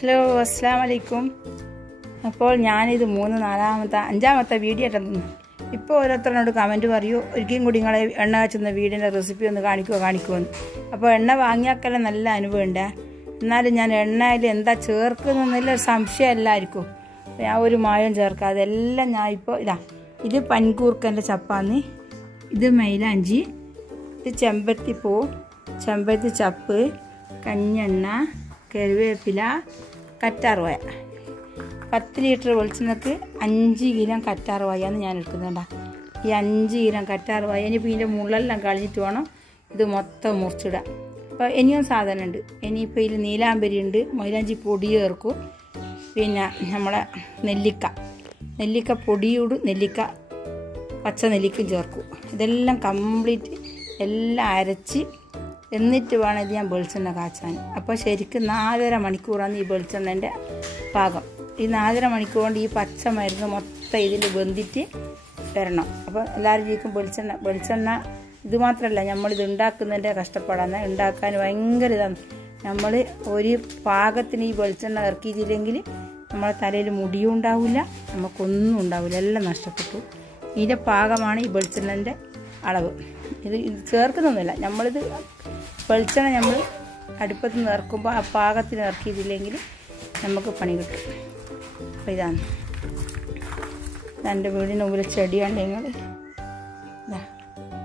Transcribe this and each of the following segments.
Hello, അസ്സലാമു അലൈക്കും. അപ്പോൾ ഞാനിത് അഞ്ചാമത്തെ വീഡിയോ ഇട്ടുന്നു. ഇപ്പോൾ ഓരോരുത്തരോട് കമൻറ്റ് പറയൂ, ഒരിക്കലും കൂടി നിങ്ങളെ എണ്ണ കാച്ചുന്ന വീടിൻ്റെ റെസിപ്പി ഒന്ന് കാണിക്കുമെന്ന്. അപ്പോൾ എണ്ണ വാങ്ങിയാക്കല്ലേ നല്ല അനുഭവം ഉണ്ട്. എന്നാലും ഞാൻ എണ്ണയിൽ എന്താ ചേർക്കുന്നതെന്നുള്ള സംശയം എല്ലാവർക്കും. ഞാൻ ഒരു മായം ചേർക്കാം. അതെല്ലാം ഞാൻ ഇപ്പോൾ ഇത് പനിക്കൂർക്കൻ്റെ ചപ്പാന്നി, ഇത് മൈലാഞ്ചി, ഇത് ചെമ്പരത്തിപ്പൂ, ചെമ്പരത്തി ചപ്പ്, കഞ്ഞെണ്ണ, കറിവേപ്പില, കറ്റാർവായ. 10 ലിറ്റർ വെളിച്ചെണ്ണക്ക് 5 കിലോ കറ്റാർവായാണ് ഞാൻ എടുക്കുന്നുണ്ട്. ഈ 5 കിലോ കറ്റാർവായ ഇനിയിപ്പോൾ ഇതിൻ്റെ മുള്ളെല്ലാം കളഞ്ഞിട്ട് വേണം ഇത് മൊത്തം മുറിച്ചിടാം. അപ്പോൾ ഇനിയും സാധനം ഉണ്ട്. ഇനിയിപ്പോൾ ഇതിൽ നീലാമ്പരി ഉണ്ട്, മൈലാഞ്ചി പൊടി ചേർക്കും, പിന്നെ നമ്മളെ നെല്ലിക്ക പൊടിയോട് പച്ച നെല്ലിക്കും ചേർക്കും. ഇതെല്ലാം കംപ്ലീറ്റ് എല്ലാം അരച്ച് എന്നിട്ട് വേണം ഇത് ഞാൻ വെളിച്ചെണ്ണ കാച്ചാൻ. അപ്പോൾ ശരിക്കും 4.5 മണിക്കൂറാണ് ഈ വെളിച്ചെണ്ണൻ്റെ പാകം. ഈ 4.5 മണിക്കൂർ കൊണ്ട് ഈ പച്ച മരുന്ന് മൊത്തം ഇതിൽ വെന്തിട്ട് വരണം. അപ്പോൾ എല്ലാവരും ചോദിക്കും വെളിച്ചെണ്ണ ഇത് മാത്രമല്ല, നമ്മളിത് ഉണ്ടാക്കുന്നതിൻ്റെ കഷ്ടപ്പാടാണ്. ഉണ്ടാക്കാൻ ഭയങ്കര ഇതാണ്. നമ്മൾ ഒരു പാകത്തിന് ഈ വെളിച്ചെണ്ണ ഇറക്കിയിട്ടില്ലെങ്കിൽ നമ്മളെ തലയിൽ മുടിയും ഉണ്ടാവില്ല, നമുക്കൊന്നും ഉണ്ടാവില്ല, എല്ലാം നഷ്ടപ്പെട്ടു. ഇതിൻ്റെ പാകമാണ് ഈ വെളിച്ചെണ്ണൻ്റെ അളവ്. ഇത് ചേർക്കുന്നൊന്നുമില്ല. നമ്മളിത് വെളിച്ചെണ്ണ നമ്മൾ അടുപ്പത്ത് നിന്ന് ഇറക്കുമ്പോൾ ആ പാകത്തിന് ഇറക്കിയിട്ടില്ലെങ്കിൽ നമുക്ക് പണി കിട്ടും. അപ്പോൾ ഇതാണ് എൻ്റെ വീടിന് മുമ്പിൽ ചെടിയുണ്ട്.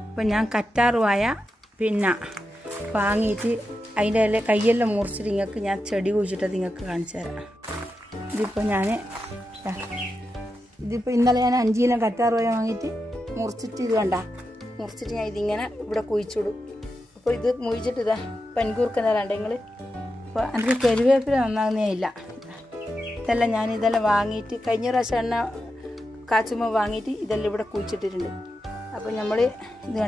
അപ്പോൾ ഞാൻ കറ്റാർവായ പിന്നെ വാങ്ങിയിട്ട് അതിൻ്റെ കയ്യെല്ലാം മുറിച്ചിട്ട് നിങ്ങൾക്ക് ഞാൻ ചെടി കുഴിച്ചിട്ടത് നിങ്ങൾക്ക് കാണിച്ചു തരാം. ഇതിപ്പോൾ ഇന്നലെ ഞാൻ 5 കിലോ കറ്റാർവായ വാങ്ങിയിട്ട് മുറിച്ചിട്ട് ഇത് മുറിച്ചിട്ട് ഞാൻ ഇതിങ്ങനെ ഇവിടെ കുഴിച്ചിടും. അപ്പോൾ ഇത് മുഴിച്ചിട്ട് പനിക്കൂർക്കെന്താണ്ട് നിങ്ങൾ. അപ്പോൾ എനിക്ക് കറിവേപ്പില നന്നാകുന്നേ ഇല്ല. ഇതെല്ലാം വാങ്ങിയിട്ട് കഴിഞ്ഞ പ്രാവശ്യം എണ്ണ കാച്ചുമ്പോൾ വാങ്ങിയിട്ട് ഇതെല്ലാം ഇവിടെ കുഴിച്ചിട്ടിട്ടുണ്ട്. അപ്പോൾ നമ്മൾ ഇത്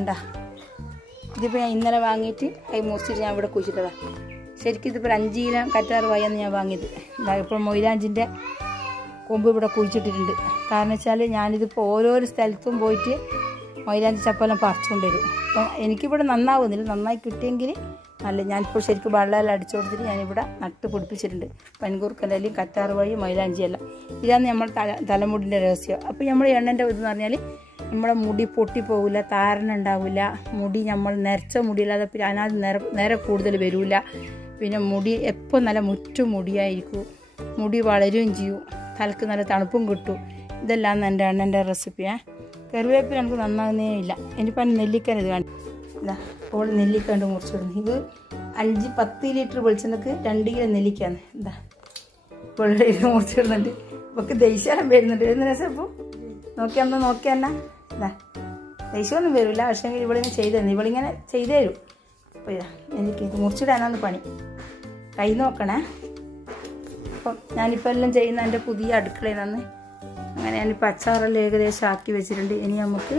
ഇതിപ്പോൾ ഞാൻ ഇന്നലെ വാങ്ങിയിട്ട് അത് മുറിച്ചിട്ട് ഞാൻ ഇവിടെ കുഴിച്ചിട്ടതാണ്. ശരിക്കും ഇതിപ്പോൾ 5 കിലോ കറ്റാർവായെന്ന് ഞാൻ വാങ്ങിയത്. ഇപ്പോൾ മൊയിലാഞ്ചിൻ്റെ കൊമ്പ് ഇവിടെ കുഴിച്ചിട്ടിട്ടുണ്ട്. കാരണം വെച്ചാൽ ഞാനിതിപ്പോൾ ഓരോരോ സ്ഥലത്തും പോയിട്ട് മൈലാഞ്ചി ചപ്പെല്ലാം പറിച്ചുകൊണ്ട് വരും. അപ്പം എനിക്കിവിടെ നന്നാവുന്നില്ല. നന്നായി കിട്ടിയെങ്കിൽ നല്ല. ഞാനിപ്പോൾ ശരിക്കും വെള്ളമെല്ലാം അടിച്ചു കൊടുത്തിട്ട് ഞാനിവിടെ നട്ട് പിടിപ്പിച്ചിട്ടുണ്ട്. പനിക്കൂർക്കലും കറ്റാർവാഴയും മൈലാഞ്ചിയെല്ലാം. ഇതാണ് നമ്മൾ തലമുടിൻ്റെ രഹസ്യം. അപ്പോൾ നമ്മൾ എണ്ണൻ്റെ ഇതെന്ന് പറഞ്ഞാൽ നമ്മളെ മുടി പൊട്ടിപ്പോകില്ല, താരന ഉണ്ടാവില്ല, മുടി നമ്മൾ നരച്ച മുടിയില്ലാതെ പിന്നെ അതിനകത്ത് നിര കൂടുതൽ വരില്ല. പിന്നെ മുടി എപ്പോൾ നല്ല മുറ്റും മുടിയായിരിക്കും, മുടി വളരുകയും ചെയ്യും, തലക്ക് നല്ല തണുപ്പും കിട്ടും. ഇതെല്ലാം എൻ്റെ എണ്ണൻ്റെ റെസിപ്പിയാണ്. കറിവേപ്പില എനിക്ക് നന്നാകുന്നേ ഇല്ല. ഇനിയിപ്പോൾ നെല്ലിക്കാൻ ഇത് അപ്പോൾ നെല്ലിക്ക കണ്ട് മുറിച്ചിടുന്നു. ഇത് 10 ലിറ്റർ വെളിച്ചെണ്ണക്ക് 2 കിലോ നെല്ലിക്കാണ്. വെള്ളം ഇത് മുറിച്ചിടുന്നുണ്ട്. നമുക്ക് ദേഷ്യം വരുന്നുണ്ട്. വരുന്ന രസം ഇപ്പോൾ നോക്കിയാൽ ദേഷ്യമൊന്നും വരില്ല. പക്ഷേ ഇവളിങ്ങനെ ഇവളിങ്ങനെ ചെയ്തു തരും. അപ്പോൾ എനിക്ക് ഇത് മുറിച്ചിടാനാണ് പണി. കൈ നോക്കണേ. അപ്പം ഞാനിപ്പോൾ എല്ലാം ചെയ്യുന്ന എൻ്റെ പുതിയ അടുക്കളയിൽ നിന്ന് അങ്ങനെ ഞാനിപ്പോൾ അച്ചാറെല്ലാം ഏകദേശം ആക്കി വെച്ചിട്ടുണ്ട്. ഇനി നമുക്ക്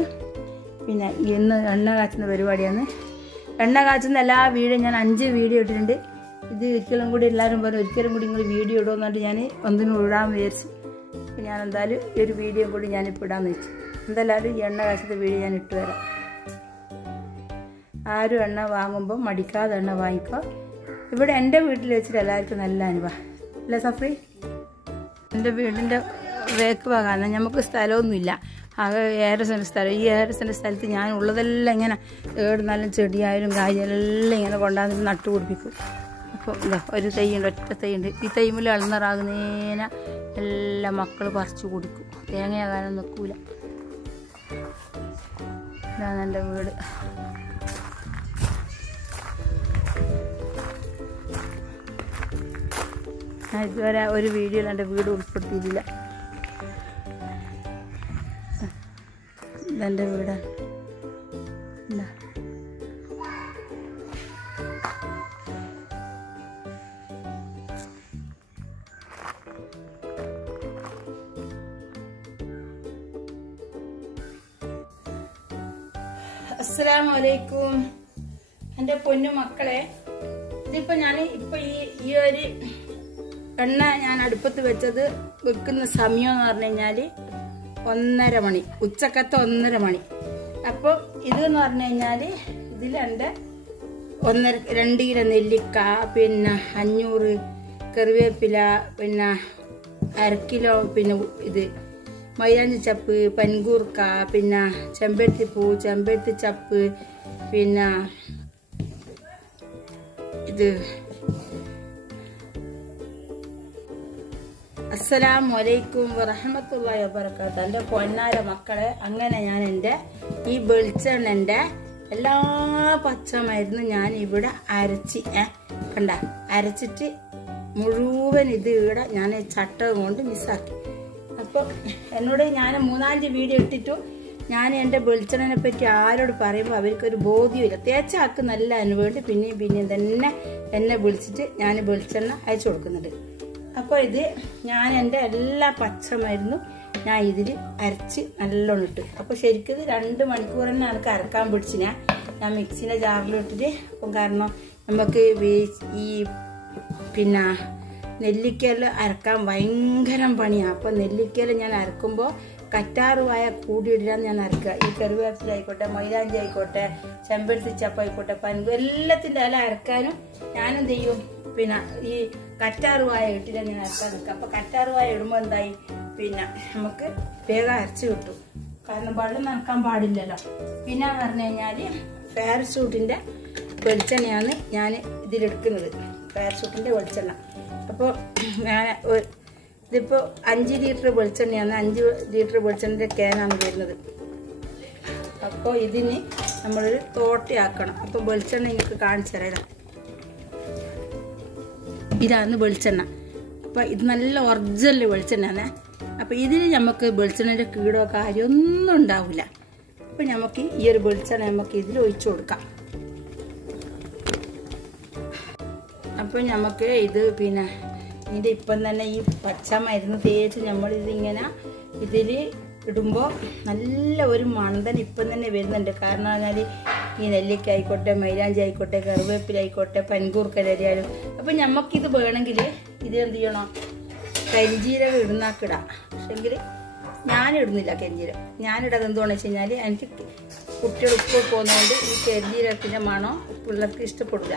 പിന്നെ ഇന്ന് എണ്ണ കാച്ചുന്ന പരിപാടിയാണ്. എണ്ണ കാച്ചുന്ന എല്ലാ വീഡിയോ ഞാൻ 5 വീഡിയോ ഇട്ടിട്ടുണ്ട്. ഇത് ഒരിക്കലും കൂടി എല്ലാവരും പറയും ഒരിക്കലും കൂടി നിങ്ങൾ വീഡിയോ ഇടുമെന്നിട്ട് ഞാൻ ഒന്നിനും ഇടാൻ വിചാരിച്ചു. അപ്പോൾ ഞാൻ എന്തായാലും ഈ ഒരു വീഡിയോ കൂടി ഞാനിപ്പോൾ ഇടാമെന്ന് വെച്ചു. എന്തായാലും ഈ എണ്ണ കാച്ചുന്ന വീഡിയോ ഞാൻ ഇട്ട് തരാം. ആരും എണ്ണ വാങ്ങുമ്പോൾ മടിക്കാതെ എണ്ണ വാങ്ങിക്കുക. ഇവിടെ എൻ്റെ വീട്ടിൽ വെച്ചിട്ട് എല്ലാവർക്കും നല്ല അനുഭവം അല്ലേ സഫറി? എൻ്റെ വീടിൻ്റെ വേക്ക് ഭാഗമാണ്. നമുക്ക് സ്ഥലമൊന്നുമില്ല, ആകെ 7 സെൻറ്റ് സ്ഥലം. ഈ 7 സെൻറ്റ് സ്ഥലത്ത് ഞാൻ ഉള്ളതെല്ലാം ഇങ്ങനെ നല്ല ചെടിയായാലും കായലെല്ലാം ഇങ്ങനെ കൊണ്ടുവന്നിട്ട് നട്ടു പിടിപ്പിക്കും. അപ്പോൾ ഒരു തൈയുണ്ട്, ഒറ്റ തൈയുണ്ട്. ഈ തൈമിൽ അളന്നറാകുന്നേനെ എല്ലാ മക്കൾ പറിച്ചു കുടിക്കും. തേങ്ങയാകാനും നിൽക്കൂല. ഇതാണ് എൻ്റെ വീട്. ഞാൻ ഇതുവരെ ഒരു വീഡിയോയിൽ എൻ്റെ വീട് ഉൾപ്പെടുത്തിയിട്ടില്ല. ഇതെൻ്റെ വീടാണ്. അസ്സലാമു അലൈക്കും എൻ്റെ പൊന്നു മക്കളെ. ഇതിപ്പോൾ ഞാൻ ഈ ഒരു എണ്ണ ഞാൻ അടുപ്പത്ത് വെക്കുന്ന സമയം എന്ന് പറഞ്ഞു കഴിഞ്ഞാൽ 1:30 മണി, ഉച്ചക്കത്തെ 1:30 മണി. അപ്പോൾ ഇതെന്ന് പറഞ്ഞു കഴിഞ്ഞാൽ ഇതിലെൻ്റെ 2 കിലോ നെല്ലിക്ക, പിന്നെ 500 കറിവേപ്പില, പിന്നെ 1/2 കിലോ പിന്നെ ഇത് മൈലാഞ്ചി ചപ്പ്, പനികൂർക്ക, പിന്നെ ചെമ്പരത്തിപ്പൂ, ചെമ്പരത്തി ചപ്പ്, പിന്നെ ഇത്. അസ്സലാമു അലൈക്കും വറഹ്മത്തുള്ളാഹി വബറകാതുഹു. എൻ്റെ പൊന്നാര മക്കളെ, അങ്ങനെ ഞാൻ എൻ്റെ ഈ വെളിച്ചെണ്ണൻ്റെ എല്ലാ പച്ചമരുന്നും ഞാൻ ഇവിടെ അരച്ചിട്ട് മുഴുവൻ ഇത് ഇവിടെ ഞാൻ ചട്ടകം കൊണ്ട് മിസ്സാക്കി. അപ്പോൾ എന്നോട് ഞാൻ 3-5 വീഡിയോ ഇട്ടിട്ടു ഞാൻ എൻ്റെ വെളിച്ചെണ്ണനെ പറ്റി ആരോട് പറയുമ്പോൾ അവർക്കൊരു ബോധ്യമില്ല. തേച്ചാക്ക് നല്ല അനുഭവമുണ്ട്. പിന്നെയും തന്നെ എന്നെ വിളിച്ചിട്ട് ഞാൻ വെളിച്ചെണ്ണ അയച്ചു കൊടുക്കുന്നുണ്ട്. അപ്പോൾ ഇത് ഞാൻ എൻ്റെ എല്ലാ പച്ചമരുന്നും ഞാൻ ഇതിൽ അരച്ച് നല്ലോണം ഇട്ട്. അപ്പോൾ ശരിക്കും 2 മണിക്കൂർ തന്നെ എനിക്ക് അരക്കാൻ പിടിച്ച് ഞാൻ മിക്സിൻ്റെ ജാറിലിട്ടിട്ട്. അപ്പം കാരണം നമുക്ക് ഈ പിന്നെ നെല്ലിക്കയിൽ അരക്കാൻ ഭയങ്കര പണിയാണ്. അപ്പോൾ നെല്ലിക്കയിൽ ഞാൻ അരക്കുമ്പോൾ കറ്റാറുവായ കൂടിയിടാൻ ഞാൻ അരക്കുക. ഈ കറിവേപ്പിലായിക്കോട്ടെ, മൈലാഞ്ചി ആയിക്കോട്ടെ, ചെമ്പരത്തി ചപ്പായിക്കോട്ടെ, പനികു എല്ലാത്തിൻ്റെ ഇല അരക്കാനും ഞാനെന്ത് ചെയ്യും, പിന്നെ ഈ കറ്റാറുവായ ഇട്ടില്ല ഞാൻ അരക്കാൻ നിൽക്കുക. അപ്പോൾ കറ്റാറുവായ ഇടുമ്പോൾ എന്തായി, പിന്നെ നമുക്ക് വേഗം അരച്ച് കിട്ടും. കാരണം വെള്ളം നനക്കാൻ പാടില്ലല്ലോ. പിന്നെ പറഞ്ഞു കഴിഞ്ഞാൽ പാരച്യൂട്ടിൻ്റെ വെളിച്ചെണ്ണയാണ് ഞാൻ ഇതിലെടുക്കുന്നത്. പാരച്യൂട്ടിൻ്റെ വെളിച്ചെണ്ണ. അപ്പോൾ ഞാൻ ഇതിപ്പോൾ 5 ലിറ്റർ വെളിച്ചെണ്ണയാണ്. 5 ലിറ്റർ വെളിച്ചെണ്ണൻ്റെ ക്യാനാണ് വരുന്നത്. അപ്പോൾ ഇതിന് നമ്മളൊരു തോട്ടയാക്കണം. അപ്പോൾ വെളിച്ചെണ്ണ നിങ്ങൾക്ക് കാണിച്ചു തരാം. ഇതാണ് വെളിച്ചെണ്ണ. അപ്പോൾ ഇത് നല്ല ഒറിജിനൽ വെളിച്ചെണ്ണയാണ്. അപ്പോൾ ഇതിന് നമുക്ക് വെളിച്ചെണ്ണൻ്റെ കീടോ കാര്യമൊന്നും ഉണ്ടാവില്ല. അപ്പോൾ നമുക്ക് ഈ ഒരു വെളിച്ചെണ്ണ നമുക്ക് ഇതിൽ ഒഴിച്ചു കൊടുക്കാം. അപ്പോൾ നമുക്ക് ഇത് പിന്നെ ഇതിൻ്റെ ഇപ്പം തന്നെ ഈ പച്ച മരുന്ന് തേച്ച് നമ്മളിതിങ്ങനെ ഇതിൽ ഇടുമ്പോൾ നല്ല ഒരു മണ്ടൻ ഇപ്പം തന്നെ വരുന്നുണ്ട്. കാരണം പറഞ്ഞാൽ ഈ നെല്ലിക്ക ആയിക്കോട്ടെ, മൈലാഞ്ചി ആയിക്കോട്ടെ, കറിവേപ്പിലായിക്കോട്ടെ, പനികൂർക്കലരിയാലും. അപ്പം നമുക്കിത് വേണമെങ്കിൽ ഇതിലെന്ത് ചെയ്യണം, കരിഞ്ജീരകം ഇടുന്നാക്കിടാം. പക്ഷെങ്കിൽ ഞാനിടുന്നില്ല കരിഞ്ജീരകം. ഞാനിടാതെ എന്തുകൊണ്ടെന്ന് വെച്ച് കഴിഞ്ഞാൽ എനിക്ക് കുട്ടികൾ സ്കൂൾ പോകുന്നതുകൊണ്ട് ഈ കരിഞ്ജീരകത്തിൻ്റെ മണം പിള്ളേർക്ക് ഇഷ്ടപ്പെടില്ല.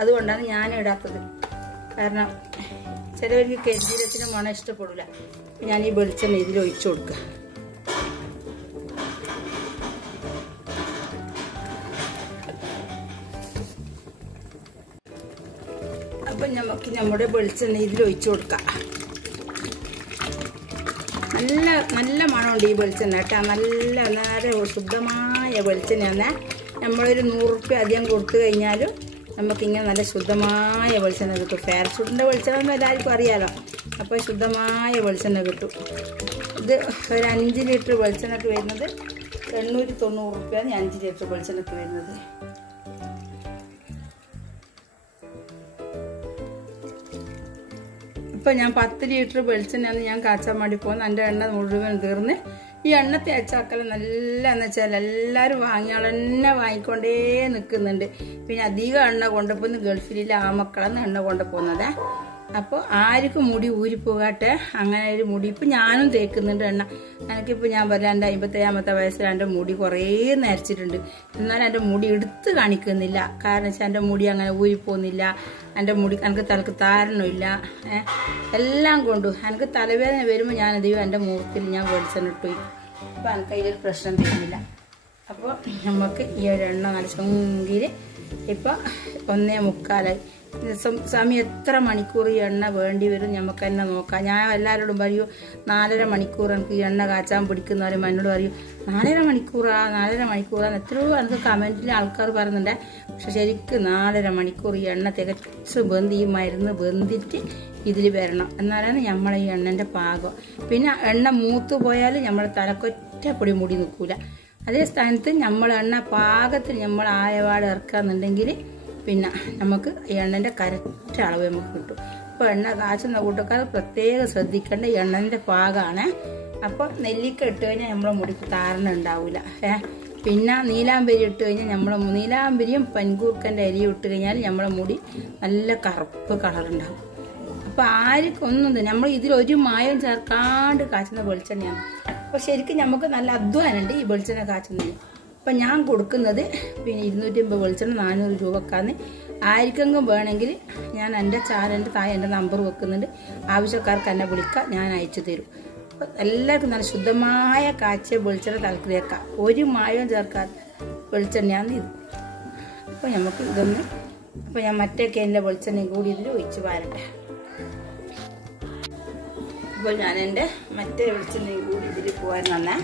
അതുകൊണ്ടാണ് ഞാനിടാത്തത്. കാരണം ചിലവർക്ക് കരിഞ്ജീരകത്തിൻ്റെ മണം ഇഷ്ടപ്പെടില്ല. ഞാൻ ഈ വെളിച്ചെണ്ണ ഇതിൽ ഒഴിച്ചു കൊടുക്കുക. അപ്പം നമുക്ക് നമ്മുടെ വെളിച്ചെണ്ണ ഇതിൽ ഒഴിച്ചു കൊടുക്കാം. നല്ല മണമുണ്ട് ഈ വെളിച്ചെണ്ണ കേട്ടോ. നല്ല നേരെ ശുദ്ധമായ വെളിച്ചെണ്ണയാണ്. നമ്മളൊരു 100 റുപ്യ അധികം കൊടുത്തു കഴിഞ്ഞാലും നമുക്കിങ്ങനെ നല്ല ശുദ്ധമായ വെളിച്ചെണ്ണ കിട്ടും. പാരച്യൂട്ടിൻ്റെ വെളിച്ചെണ്ണ എല്ലാവർക്കും അറിയാലോ. അപ്പോൾ ശുദ്ധമായ വെളിച്ചെണ്ണ കിട്ടും. ഇത് ഒരു 5 ലിറ്റർ വെളിച്ചെണ്ണക്ക് വരുന്നത് 890 റുപ്യാണ്. 5 ലിറ്റർ വെളിച്ചെണ്ണക്ക് വരുന്നത്. ഇപ്പം ഞാൻ 10 ലിറ്റർ വെളിച്ചെണ്ണയാണ് ഞാൻ കാച്ചാൻ വേണ്ടി പോകുന്നത്. എൻ്റെ എണ്ണ മുഴുവൻ തീർന്ന്. ഈ എണ്ണ തേച്ചാക്കൽ നല്ല എന്ന് വെച്ചാൽ എല്ലാവരും വാങ്ങിയാൽ തന്നെ വാങ്ങിക്കൊണ്ടേ നിൽക്കുന്നുണ്ട്. പിന്നെ അധികം എണ്ണ കൊണ്ടുപോകുന്ന ഗൾഫിലില്ല ആ മക്കളെന്ന് എണ്ണ കൊണ്ടുപോകുന്നത്. അപ്പോൾ ആർക്കും മുടി ഊരിപ്പോകാട്ടെ അങ്ങനെ ഒരു മുടി. ഇപ്പം ഞാനും തേക്കുന്നുണ്ട് എണ്ണ. എനിക്കിപ്പോൾ ഞാൻ പറയാം, എൻ്റെ 57-ാമത്തെ വയസ്സിൽ എൻ്റെ മുടി കുറേ നരച്ചിട്ടുണ്ട്. എന്നാലും എൻ്റെ മുടി എടുത്ത് കാണിക്കുന്നില്ല. കാരണം വെച്ചാൽ എൻ്റെ മുടി അങ്ങനെ ഊരിപ്പോകുന്നില്ല. എൻ്റെ മുടി എനിക്ക് തലക്ക് താരണമില്ല. എല്ലാം കൊണ്ടും എനിക്ക് തലവേദന വരുമ്പോൾ ഞാനത് എൻ്റെ മുഖത്തിൽ ഞാൻ വെളിച്ചെണ്ണ ഇട്ടു. അപ്പോൾ എനിക്ക് അതിലൊരു പ്രശ്നം വരുന്നില്ല. അപ്പോൾ നമുക്ക് ഈ ഒരു എണ്ണ നനച്ചെങ്കിൽ ഇപ്പോൾ 1:45 സമയം എത്ര മണിക്കൂർ ഈ എണ്ണ വേണ്ടി വരും നമുക്ക് തന്നെ നോക്കാം. ഞാൻ എല്ലാവരോടും പറയൂ 4.5 മണിക്കൂർ എനിക്ക് ഈ എണ്ണ കാച്ചാൻ പിടിക്കുന്നവരും എന്നോട് പറയൂ 4.5 മണിക്കൂറാന്ന് എത്രയോ എനിക്ക് കമൻറ്റിൽ ആൾക്കാർ പറയുന്നുണ്ട്. പക്ഷെ ശരിക്കും 4.5 മണിക്കൂർ ഈ എണ്ണ തികച്ച് ഈ മരുന്ന് വെന്തിട്ട് ഇതിൽ വരണം. എന്നാലാണ് നമ്മളെ ഈ എണ്ണൻ്റെ പാകം. പിന്നെ എണ്ണ മൂത്ത് പോയാൽ നമ്മളെ തലക്കൊറ്റപ്പൊടി മുടി നിൽക്കൂല. അതേ സ്ഥാനത്ത് നമ്മൾ എണ്ണ പാകത്തിൽ നമ്മൾ ആയപാട് ഇറക്കാന്നുണ്ടെങ്കിൽ പിന്നെ നമുക്ക് എണ്ണൻ്റെ കറക്റ്റ് അളവ് നമുക്ക് കിട്ടും. അപ്പോൾ എണ്ണ കാച്ചുന്ന കൂട്ടക്കാർ പ്രത്യേകം ശ്രദ്ധിക്കേണ്ട എണ്ണൻ്റെ പാകമാണ്. അപ്പോൾ നെല്ലിക്ക ഇട്ട് കഴിഞ്ഞാൽ നമ്മളെ മുടിക്ക് താരണം ഉണ്ടാവില്ല. പിന്നെ നീലാമ്പരി ഇട്ട് കഴിഞ്ഞാൽ നീലാമ്പരിയും പനികൂർക്കൻ്റെ അരിയും ഇട്ട് കഴിഞ്ഞാൽ നമ്മളെ മുടി നല്ല കറുപ്പ് കളറുണ്ടാവും. അപ്പോൾ ആർക്കൊന്നും നമ്മൾ ഇതിലൊരു മായം ചേർക്കാണ്ട് കാച്ചുന്ന വെളിച്ചെണ്ണയാണ്. അപ്പോൾ ശരിക്കും നമുക്ക് നല്ല അധ്വാനമുണ്ട് ഈ വെളിച്ചെണ്ണ കാച്ചുന്നതിന്. അപ്പം ഞാൻ കൊടുക്കുന്നത് പിന്നെ 250 വെളിച്ചെണ്ണ 400 രൂപക്കാന്ന്. ആർക്കെങ്കിലും വേണമെങ്കിൽ ഞാൻ എൻ്റെ ചാനലിൻ്റെ താഴെ എൻ്റെ നമ്പർ വെക്കുന്നുണ്ട്. ആവശ്യക്കാർക്ക് എന്നെ വിളിക്കുക, ഞാൻ അയച്ചു തരും. അപ്പം എല്ലാവർക്കും നല്ല ശുദ്ധമായ കാച്ചിയ വെളിച്ചെണ്ണ തലക്കിലേക്കാം. ഒരു മായവും ചേർക്കാത്ത വെളിച്ചെണ്ണയാണ് ഇത്. അപ്പോൾ നമുക്ക് ഇതൊന്ന് അപ്പോൾ ഞാൻ മറ്റേ കേനിലെ വെളിച്ചെണ്ണയും കൂടി ഇതിൽ ഒഴിച്ച് വാരട്ടെ. അപ്പോൾ ഞാൻ എൻ്റെ മറ്റേ വെളിച്ചെണ്ണയും കൂടി ഇതിൽ പോകാൻ തന്നെ.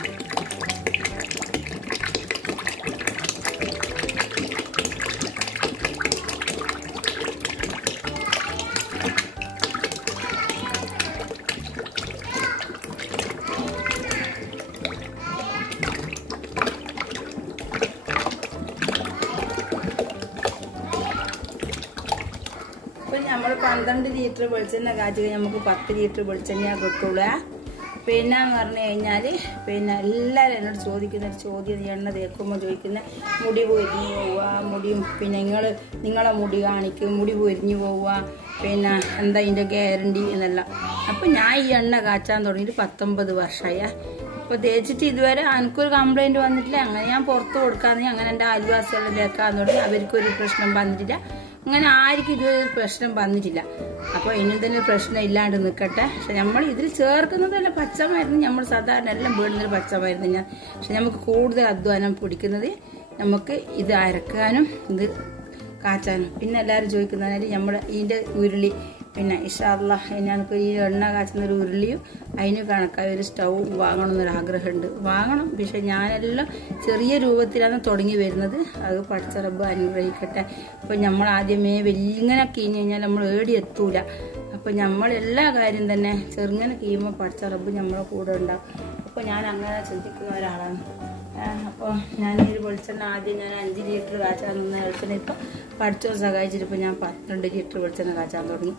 നമ്മൾ 12 ലിറ്റർ വെളിച്ചെണ്ണ കാച്ചുക നമുക്ക് 10 ലിറ്റർ വെളിച്ചെണ്ണ കിട്ടുള്ളൂ. പിന്നെന്ന് പറഞ്ഞു കഴിഞ്ഞാൽ പിന്നെ എല്ലാവരും എന്നോട് ചോദിക്കുന്ന ഒരു ചോദ്യം, എണ്ണ തേക്കുമ്പോൾ ചോദിക്കുന്ന മുടി പൊരിഞ്ഞു പോവുക, മുടിയും പിന്നെ നിങ്ങളെ മുടി കാണിക്കും, മുടി പൊരിഞ്ഞു പോവുക, പിന്നെ എന്താ ഇതിൻ്റെ ഗ്യാരണ്ടി എന്നെല്ലാം. അപ്പം ഞാൻ ഈ എണ്ണ കാച്ചാൻ തുടങ്ങിയിട്ട് 19 വർഷമായി. അപ്പോൾ തേച്ചിട്ട് ഇതുവരെ എനിക്കൊരു കംപ്ലൈൻറ്റ് വന്നിട്ടില്ല. അങ്ങനെ ഞാൻ പുറത്ത് കൊടുക്കാമെന്ന് അങ്ങനെ എൻ്റെ അയൽവാസികളെ തേക്കാൻ തുടങ്ങി. അവർക്കൊരു പ്രശ്നം വന്നിട്ടില്ല. അങ്ങനെ ആർക്കും ഇതൊരു പ്രശ്നം വന്നിട്ടില്ല. അപ്പോൾ ഇനി തന്നെ പ്രശ്നം ഇല്ലാണ്ട് നിൽക്കട്ടെ. പക്ഷെ നമ്മൾ ഇതിൽ ചേർക്കുന്നതല്ല പച്ചമരുന്ന്, നമ്മൾ സാധാരണ എല്ലാം വീടുന്നൊരു പച്ചമരുന്ന് തന്നെയാണ്. പക്ഷെ നമുക്ക് കൂടുതൽ അധ്വാനം പിടിക്കുന്നത് നമുക്ക് ഇത് അരക്കാനും ഇത് കാച്ചാനും. പിന്നെ എല്ലാവരും ചോദിക്കുന്നതിനാല് നമ്മൾ ഇതിൻ്റെ ഉരുളി പിന്നെ ഇൻഷാ അല്ലാഹ് ഞങ്ങൾക്ക് ഈ എണ്ണ കാച്ചുന്ന ഒരു ഉരുളിയും അതിന് കണക്കായ ഒരു സ്റ്റൗവും വാങ്ങണമെന്നൊരു ആഗ്രഹമുണ്ട്. വാങ്ങണം. പക്ഷെ ഞാനെല്ലാം ചെറിയ രൂപത്തിലാണ് തുടങ്ങി വരുന്നത്. അത് പഠിച്ച റബ്ബ് അനുഗ്രഹിക്കട്ടെ. അപ്പോൾ നമ്മൾ ആദ്യമേ വലിങ്ങനെ കീഞ്ഞ് കഴിഞ്ഞാൽ നമ്മൾ ഏടി എത്തൂല. അപ്പോൾ നമ്മൾ എല്ലാ കാര്യം തന്നെ ചെറുങ്ങനെ കീയുമ്പോൾ പഠിച്ച റബ്ബ് നമ്മളെ കൂടെ ഉണ്ടാവും. അപ്പോൾ ഞാൻ അങ്ങനെ ചിന്തിക്കുന്ന ഒരാളാണ്. അപ്പോൾ ഞാൻ ഈ വെളിച്ചെണ്ണ ആദ്യം ഞാൻ 5 ലിറ്റർ കാച്ചാൻ നിന്ന വെളിച്ചെണ്ണ ഇപ്പം പഠിച്ചോ സഹായിച്ചിട്ട് ഇപ്പോൾ ഞാൻ 12 ലിറ്റർ വെളിച്ചെണ്ണ കാച്ചാൻ തുടങ്ങി.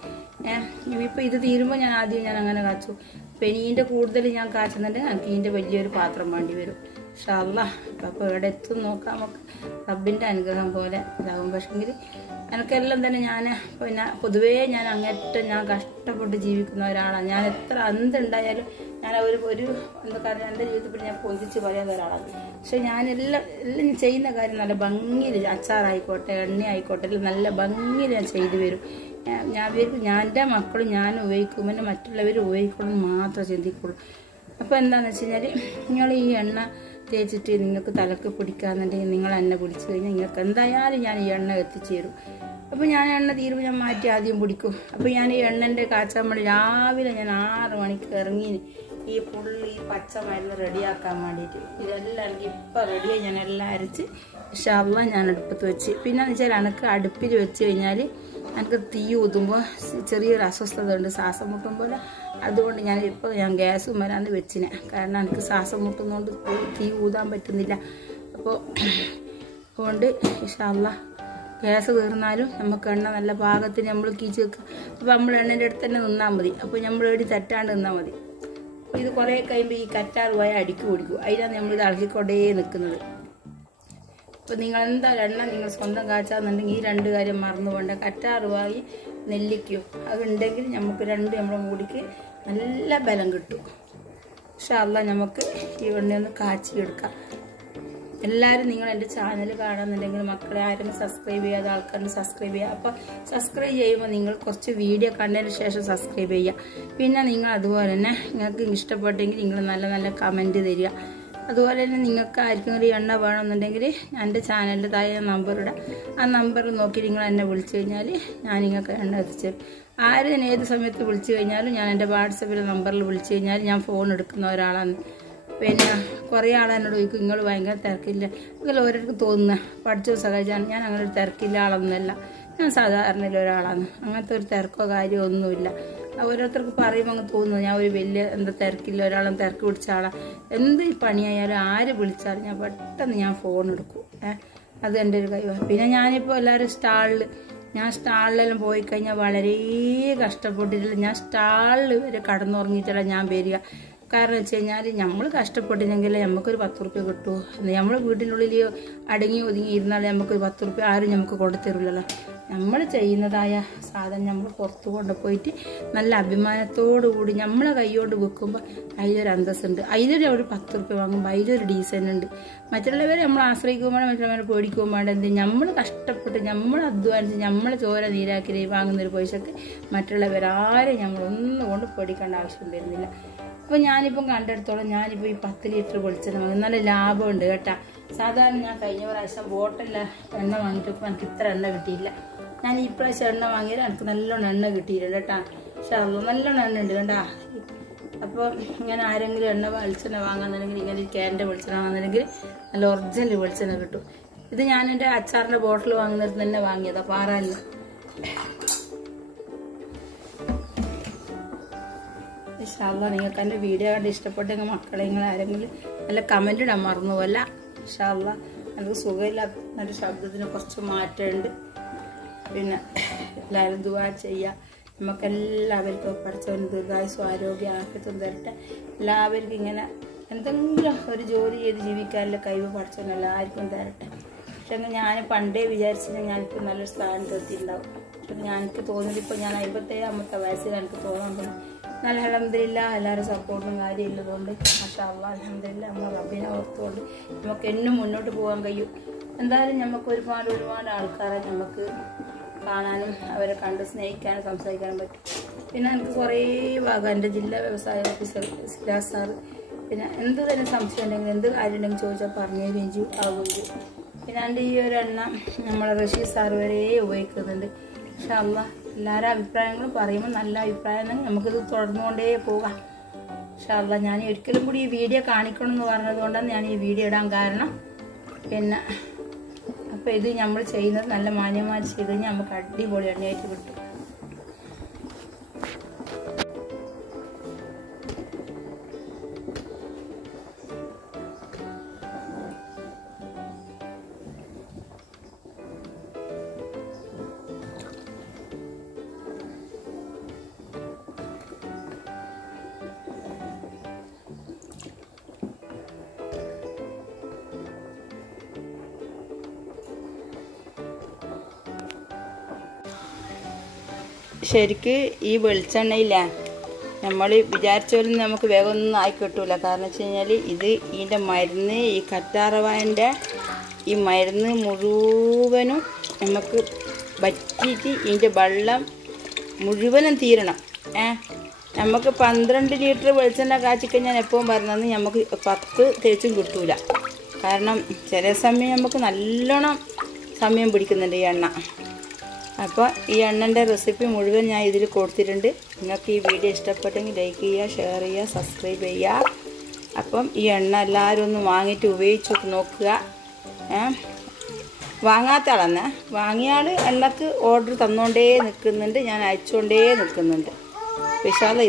ഇപ്പോൾ ഇത് തീരുമ്പോൾ ഞാൻ അങ്ങനെ കാച്ചു. അപ്പോൾ ഇതിൻ്റെ കൂടുതൽ ഞാൻ കാച്ചുന്നുണ്ടെങ്കിൽ എനിക്ക് ഇതിൻ്റെ വലിയൊരു പാത്രം വേണ്ടി വരും. ഇൻഷാ അല്ലാഹ്. അപ്പോൾ ഇവിടെ എത്തും നോക്കാം. നമുക്ക് റബ്ബിൻ്റെ അനുഗ്രഹം പോലെ ഇതാകും. പക്ഷെങ്കിൽ എനിക്കെല്ലാം തന്നെ ഞാൻ പിന്നെ പൊതുവേ ഞാൻ അങ്ങേറ്റം ഞാൻ കഷ്ടപ്പെട്ട് ജീവിക്കുന്ന ഒരാളാണ്. ഞാൻ എത്ര എന്തുണ്ടായാലും ഞാൻ ഒരു എന്താ പറയുക എൻ്റെ ജീവിതത്തിൽ ഞാൻ പൊന്തിച്ച് പറയാത്ത ഒരാളാണ്. പക്ഷെ ഞാൻ എല്ലാം ചെയ്യുന്ന കാര്യം നല്ല ഭംഗിയിൽ, അച്ചാറായിക്കോട്ടെ എണ്ണ ആയിക്കോട്ടെ എല്ലാം നല്ല ഭംഗിയിൽ ഞാൻ ചെയ്തു വരും. ഞാൻ വിചാരിക്കും ഞാൻ എൻ്റെ മക്കളും ഞാൻ ഉപയോഗിക്കും, പിന്നെ മറ്റുള്ളവർ ഉപയോഗിക്കണം മാത്രമേ ചിന്തിക്കുള്ളൂ. അപ്പോൾ എന്താണെന്ന് വെച്ച് കഴിഞ്ഞാൽ നിങ്ങൾ ഈ എണ്ണ തേച്ചിട്ട് നിങ്ങൾക്ക് തലക്ക് പിടിക്കാന്നുണ്ടെങ്കിൽ നിങ്ങൾ എണ്ണ പിടിച്ചു കഴിഞ്ഞാൽ നിങ്ങൾക്ക് എന്തായാലും ഞാൻ ഈ എണ്ണ എത്തിച്ചു തരും. അപ്പോൾ ഞാൻ എണ്ണ തീരുമ്പോൾ ഞാൻ മാറ്റി ആദ്യം പിടിക്കും. അപ്പോൾ ഞാൻ ഈ എണ്ണൻ്റെ കാച്ചാൻ വേണ്ടി രാവിലെ ഞാൻ 6 മണിക്ക് ഇറങ്ങി ഈ പുള്ളി പച്ച മരുന്ന് റെഡിയാക്കാൻ വേണ്ടിയിട്ട് ഇതെല്ലാം എനിക്ക് ഇപ്പം റെഡിയായി. ഞാൻ എല്ലാം അരച്ച് ഇൻഷാ അല്ലാഹ് ഞാൻ അടുപ്പത്ത് വെച്ച്. പിന്നെന്ന് വെച്ചാൽ എനിക്ക് അടുപ്പിൽ വെച്ച് കഴിഞ്ഞാൽ എനിക്ക് തീ ഊതുമ്പോൾ ചെറിയൊരു അസ്വസ്ഥത ഉണ്ട്, ശ്വാസം മുട്ടുമ്പോൾ. അതുകൊണ്ട് ഞാൻ ഗ്യാസും വരാന്ന് വെച്ചിനെ. കാരണം എനിക്ക് ശ്വാസം മുട്ടുന്നതുകൊണ്ട് തീ ഊതാൻ പറ്റുന്നില്ല. അപ്പോൾ അതുകൊണ്ട് ഇൻഷാ അല്ലാഹ് ഗ്യാസ് തീർന്നാലും നമുക്ക് എണ്ണ നല്ല പാകത്തിന് നമ്മൾ കീച്ച് വെക്കുക. അപ്പോൾ നമ്മൾ എണ്ണൻ്റെ അടുത്ത് തന്നെ നിന്നാൽ മതി. അപ്പോൾ നമ്മൾ എവിടെ തെറ്റാണ്ട് നിന്നാൽ മതി. അപ്പോൾ ഇത് കുറേ കഴിയുമ്പോൾ ഈ കറ്റാർ പോയ അടിക്ക് പിടിക്കും. അതിനാണ് നമ്മളിത് ഇളക്കിക്കൊണ്ടേ നിൽക്കുന്നത്. അപ്പോൾ നിങ്ങൾ എന്തായാലും എണ്ണ നിങ്ങൾ സ്വന്തം കാച്ചാന്നുണ്ടെങ്കിൽ ഈ 2 കാര്യം മറന്നു പോകണ്ട. കറ്റാറുവായി നെല്ലിക്കോ അതുണ്ടെങ്കിൽ നമുക്ക് നമ്മുടെ മുടിക്ക് നല്ല ബലം കിട്ടും. ഇൻഷാ അല്ലാഹ് നമുക്ക് ഈ എണ്ണയൊന്ന് കാച്ചിയെടുക്കാം. എല്ലാവരും നിങ്ങൾ എൻ്റെ ചാനൽ കാണുന്നുണ്ടെങ്കിൽ മക്കളെ ആരും സബ്സ്ക്രൈബ് ചെയ്യാതെ ആൾക്കാരും സബ്സ്ക്രൈബ് ചെയ്യുക. അപ്പോൾ സബ്സ്ക്രൈബ് ചെയ്യുമ്പോൾ നിങ്ങൾ കുറച്ച് വീഡിയോ കണ്ടതിന് ശേഷം സബ്സ്ക്രൈബ് ചെയ്യുക. പിന്നെ നിങ്ങൾ അതുപോലെ തന്നെ നിങ്ങൾക്ക് ഇഷ്ടപ്പെട്ടെങ്കിൽ നിങ്ങൾ നല്ല നല്ല കമൻറ്റ് തരിക. അതുപോലെ തന്നെ നിങ്ങൾക്ക് ആർക്കും ഒരു എണ്ണ വേണമെന്നുണ്ടെങ്കിൽ എൻ്റെ ചാനലിൽ താഴെ നമ്പറുടെ ആ നമ്പർ നോക്കി നിങ്ങൾ എന്നെ വിളിച്ചു കഴിഞ്ഞാൽ ഞാൻ നിങ്ങൾക്ക് എണ്ണ എത്തിച്ചു തരും. ആരും ഏത് സമയത്ത് വിളിച്ചു കഴിഞ്ഞാലും ഞാൻ എൻ്റെ വാട്സപ്പിലെ നമ്പറിൽ വിളിച്ചു കഴിഞ്ഞാൽ ഞാൻ ഫോൺ എടുക്കുന്ന ഒരാളാണ്. പിന്നെ കുറേ ആളെന്നോട് ചോദിക്കും നിങ്ങൾ ഭയങ്കര തിരക്കില്ല. നിങ്ങൾ ഓരോരുത്തർക്ക് തോന്നുന്ന പഠിച്ചോ സഹായിച്ചാണ്. ഞാൻ അങ്ങനെ ഒരു തിരക്കില്ല ആളൊന്നുമല്ല. ഞാൻ സാധാരണ ഒരാളാണ്. അങ്ങനത്തെ ഒരു തിരക്കോ കാര്യമോ ഒന്നുമില്ല. ഓരോരുത്തർക്ക് പറയുമ്പോൾ അങ്ങ് തോന്നുന്നു ഞാൻ ഒരു വലിയ എന്താ തിരക്കില്ല, ഒരാളും തിരക്ക് പിടിച്ച ആളാണ്. എന്ത് പണിയായാലും ആര് വിളിച്ചാലും ഞാൻ പെട്ടെന്ന് ഞാൻ ഫോൺ എടുക്കും. അത് എൻ്റെ ഒരു കഴിവാണ്. പിന്നെ ഞാനിപ്പോൾ എല്ലാവരും സ്റ്റാളിലെല്ലാം പോയി കഴിഞ്ഞാൽ വളരെ കഷ്ടപ്പെട്ടിട്ടില്ല. ഞാൻ സ്റ്റാളിൽ വരെ കടന്നുറങ്ങിയിട്ടല്ല ഞാൻ വരിക. കാരണം വെച്ച് കഴിഞ്ഞാൽ നമ്മൾ കഷ്ടപ്പെട്ടില്ലെങ്കിൽ നമുക്കൊരു 10 റുപ്യ കിട്ടുമോ? നമ്മൾ വീട്ടിനുള്ളിൽ അടങ്ങി ഒതുങ്ങി ഇരുന്നാൽ നമുക്കൊരു 10 റുപ്യ ആരും നമുക്ക് കൊടുത്തരില്ലല്ലോ. നമ്മൾ ചെയ്യുന്നതായ സാധനം നമ്മൾ പുറത്ത് കൊണ്ടുപോയിട്ട് നല്ല അഭിമാനത്തോടു കൂടി നമ്മളെ കൈകൊണ്ട് വെക്കുമ്പോൾ അതിലൊരു അന്തസ്സുണ്ട്. അതിലൊരു 10 റുപ്യ വാങ്ങുമ്പോൾ അതിലൊരു ഡീസൻ്റ് ഉണ്ട്. മറ്റുള്ളവരെ നമ്മൾ ആശ്രയിക്കുമ്പോൾ മറ്റുള്ളവരെ പേടിക്കുമ്പോൾ എന്ത് നമ്മൾ കഷ്ടപ്പെട്ട് നമ്മൾ അധ്വാനിച്ച് നമ്മളെ ചോര നീരാക്കി വാങ്ങുന്നൊരു പൈസക്ക് മറ്റുള്ളവരാരെയും നമ്മളൊന്നുകൊണ്ട് പേടിക്കേണ്ട ആവശ്യം വരുന്നില്ല. അപ്പോൾ ഞാനിപ്പം കണ്ടെടുത്തോളം ഞാനിപ്പോൾ ഈ 10 ലിറ്റർ വെളിച്ചെണ്ണ വാങ്ങി നല്ല ലാഭമുണ്ട് കേട്ടോ. സാധാരണ ഞാൻ കഴിഞ്ഞ പ്രാവശ്യം ബോട്ടിൽ എണ്ണ വാങ്ങിയിട്ടിപ്പോൾ എനിക്ക് ഇത്ര എണ്ണ കിട്ടിയില്ല. ഞാൻ ഈ പ്രാവശ്യം എണ്ണ വാങ്ങിയാൽ എനിക്ക് നല്ലോണം എണ്ണ കിട്ടിയിട്ടുണ്ട് കേട്ടോ. പക്ഷെ അത് നല്ലോണം എണ്ണ ഉണ്ട് കേട്ടോ. അപ്പോൾ ഇങ്ങനെ ആരെങ്കിലും എണ്ണ വെളിച്ചെണ്ണ വാങ്ങാന്നുണ്ടെങ്കിൽ ഇങ്ങനെ ഈ ക്യാൻ്റെ വെളിച്ചെണ്ണ വാങ്ങുന്നുണ്ടെങ്കിൽ നല്ല ഒറിജിനൽ വെളിച്ചെണ്ണ കിട്ടും. ഇത് ഞാൻ എൻ്റെ അച്ചാറിൻ്റെ ബോട്ടിൽ വാങ്ങുന്നിടത്ത് തന്നെ വാങ്ങിയതാണ് പാറാലിൽ. ഇൻഷാല്ലാ നിങ്ങൾക്ക് എൻ്റെ വീഡിയോ കണ്ട് ഇഷ്ടപ്പെട്ടെങ്കിൽ മക്കളെ നിങ്ങൾ ആരെങ്കിലും നല്ല കമൻ്റ് ഇടാൻ മറന്നുപോല. ഇൻഷാല്ലാ എനിക്ക് സുഖമില്ലാത്ത നല്ല ശബ്ദത്തിന് കുറച്ച് മാറ്റമുണ്ട്. പിന്നെ എല്ലാവരും ദുആ ചെയ്യുക. നമുക്കെല്ലാവർക്കും പഠിച്ചവന് ദീർഘായുസ്സും ആരോഗ്യ ആഫിയത്തും തരട്ടെ. എല്ലാവർക്കും ഇങ്ങനെ എന്തെങ്കിലും ഒരു ജോലി ചെയ്ത് ജീവിക്കാനുള്ള കഴിവ് പഠിച്ചവന് എല്ലാവർക്കും തരട്ടെ. പക്ഷെ ഞാൻ പണ്ടേ വിചാരിച്ചിട്ട് ഞാനിപ്പോൾ നല്ലൊരു സ്ഥാനത്ത് എത്തിയിട്ടുണ്ടാവും. പക്ഷെ എനിക്ക് തോന്നുന്നത് ഇപ്പോൾ ഞാൻ 57ാമത്തെ വയസ്സിൽ എനിക്ക് തോന്നുന്നുണ്ട്. നല്ല അൽഹംദുലില്ലാഹ് എല്ലാവരും സപ്പോർട്ടും കാര്യം ഉള്ളതുകൊണ്ട് മാഷാ അല്ലാഹ് അൽഹംദുലില്ലാഹ് നമ്മൾ റബ്ബിനെ ഓർത്തുകൊണ്ട് നമുക്ക് എന്നും മുന്നോട്ട് പോകാൻ കഴിയും. എന്തായാലും നമുക്ക് ഒരുപാട് ആൾക്കാരെ നമുക്ക് കാണാനും അവരെ കണ്ട് സ്നേഹിക്കാനും സംസാരിക്കാനും പറ്റും. പിന്നെ എനിക്ക് കുറേ ഭാഗം എൻ്റെ ജില്ലാ വ്യവസായ ഓഫീസർ സിരാജ് സാറ് പിന്നെ എന്ത് തന്നെ സംശയം ഉണ്ടെങ്കിൽ എന്ത് കാര്യം ഉണ്ടെങ്കിൽ ചോദിച്ചാൽ പറഞ്ഞു തരുകയും ആവുകയും. പിന്നെ എൻ്റെ ഈ ഒരു എണ്ണ നമ്മളെ റഷീദ് സാറ് വരെ ഉപയോഗിക്കുന്നുണ്ട്. പക്ഷേ അല്ലാഹ് എല്ലാവരുടെ അഭിപ്രായങ്ങളും പറയുമ്പോൾ നല്ല അഭിപ്രായം തന്നെ നമുക്കിത് തുടർന്നുകൊണ്ടേ പോകാം. പക്ഷേ അല്ലാഹ് ഞാൻ ഒരിക്കലും കൂടി ഈ വീഡിയോ കാണിക്കണം എന്ന് പറഞ്ഞത് കൊണ്ടാണ് ഞാൻ ഈ വീഡിയോ ഇടാൻ കാരണം. പിന്നെ അപ്പോൾ ഇത് നമ്മൾ ചെയ്യുന്നത് നല്ല മാന്യമായിട്ട് ചെയ്ത് കഴിഞ്ഞാൽ നമുക്ക് അടിപൊളി എണ്ണയായിട്ട് കിട്ടും. ശരിക്ക് ഈ വെളിച്ചെണ്ണയില്ല നമ്മൾ വിചാരിച്ച പോലെ നമുക്ക് വേഗം ഒന്നും ആയി കിട്ടൂല. കാരണം വെച്ച് കഴിഞ്ഞാൽ ഇത് ഇതിൻ്റെ മരുന്ന് ഈ കറ്റാർവാഴൻ്റെ ഈ മരുന്ന് മുഴുവനും നമുക്ക് വറ്റിയിട്ട് ഇതിൻ്റെ വെള്ളം മുഴുവനും തീരണം. നമുക്ക് 12 ലിറ്റർ വെളിച്ചെണ്ണ കാച്ചിക്കഴിഞ്ഞാൽ എപ്പോഴും പറഞ്ഞത് നമുക്ക് 10 തേച്ചും കിട്ടൂല. കാരണം ചില സമയം നമുക്ക് നല്ലോണം സമയം പിടിക്കുന്നുണ്ട് ഈ എണ്ണ. അപ്പോൾ ഈ എണ്ണൻ്റെ റെസിപ്പി മുഴുവൻ ഞാൻ ഇതിൽ കൊടുത്തിട്ടുണ്ട്. നിങ്ങൾക്ക് ഈ വീഡിയോ ഇഷ്ടപ്പെട്ടെങ്കിൽ ലൈക്ക് ചെയ്യുക, ഷെയർ ചെയ്യുക, സബ്സ്ക്രൈബ് ചെയ്യുക. അപ്പം ഈ എണ്ണ എല്ലാവരും ഒന്ന് വാങ്ങിയിട്ട് ഉപയോഗിച്ച് നോക്കുക. വാങ്ങാത്ത ആളെന്നെ വാങ്ങിയാൽ എണ്ണക്ക് ഓർഡർ തന്നുകൊണ്ടേ നിൽക്കുന്നുണ്ട്, ഞാൻ അയച്ചുകൊണ്ടേ നിൽക്കുന്നുണ്ട്. വിശാല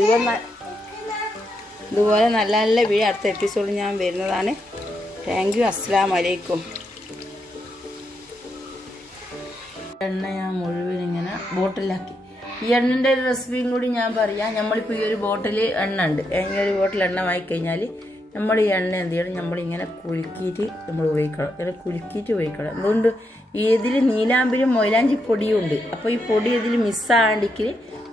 ഇതുപോലെ നല്ല നല്ല വീഡിയോ അടുത്ത എപ്പിസോഡിൽ ഞാൻ വരുന്നതാണ്. Thank you. അസ്സലാമു അലൈക്കും. എണ്ണ ഞാൻ മുഴുവൻ ഇങ്ങനെ ബോട്ടിലാക്കി. ഈ എണ്ണൻ്റെ ഒരു റെസിപ്പിയും കൂടി ഞാൻ പറയാം. നമ്മളിപ്പോൾ ഈ ഒരു ബോട്ടിൽ എണ്ണ ഉണ്ട്. ഈ ഒരു ബോട്ടിൽ എണ്ണ വാങ്ങിക്കഴിഞ്ഞാൽ നമ്മൾ ഈ എണ്ണ എന്ത് ചെയ്യണം, നമ്മളിങ്ങനെ കുലുക്കിയിട്ട് നമ്മൾ ഉപയോഗിക്കണം. ഇങ്ങനെ കുലുക്കിയിട്ട് ഉപയോഗിക്കണം. അതുകൊണ്ട് ഇതിൽ നീലാമ്പലും മൊയിലാഞ്ചി പൊടിയും ഉണ്ട്. അപ്പോൾ ഈ പൊടി ഇതിൽ മിസ്സാകാണ്ടിക്ക്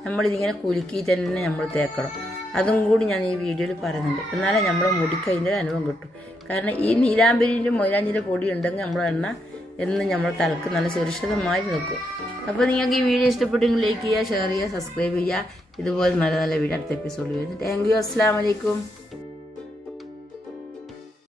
നമ്മളിതിങ്ങനെ കുലുക്കിയിട്ട് തന്നെ നമ്മൾ തേക്കണം. അതും കൂടി ഞാൻ ഈ വീഡിയോയിൽ പറയുന്നുണ്ട്. എന്നാലേ നമ്മുടെ മുടിക്ക് അതിൻ്റെ അനുഭവം കിട്ടും. കാരണം ഈ നീലാമ്പലിൻ്റെ മൊയിലാഞ്ചിൻ്റെ പൊടി ഉണ്ടെങ്കിൽ നമ്മുടെ എണ്ണ എന്നും നമ്മുടെ തലക്ക് നല്ല സുരക്ഷിതമായി നിൽക്കും. അപ്പോൾ നിങ്ങൾക്ക് ഈ വീഡിയോ ഇഷ്ടപ്പെട്ടെങ്കിൽ ലൈക്ക് ചെയ്യുക, ഷെയർ ചെയ്യുക, സബ്സ്ക്രൈബ് ചെയ്യുക. ഇതുപോലെ നല്ല നല്ല വീഡിയോ അടുത്ത എപ്പിസോഡിൽ വരുന്നു. Thank you. അസ്സലാമു അലൈക്കും.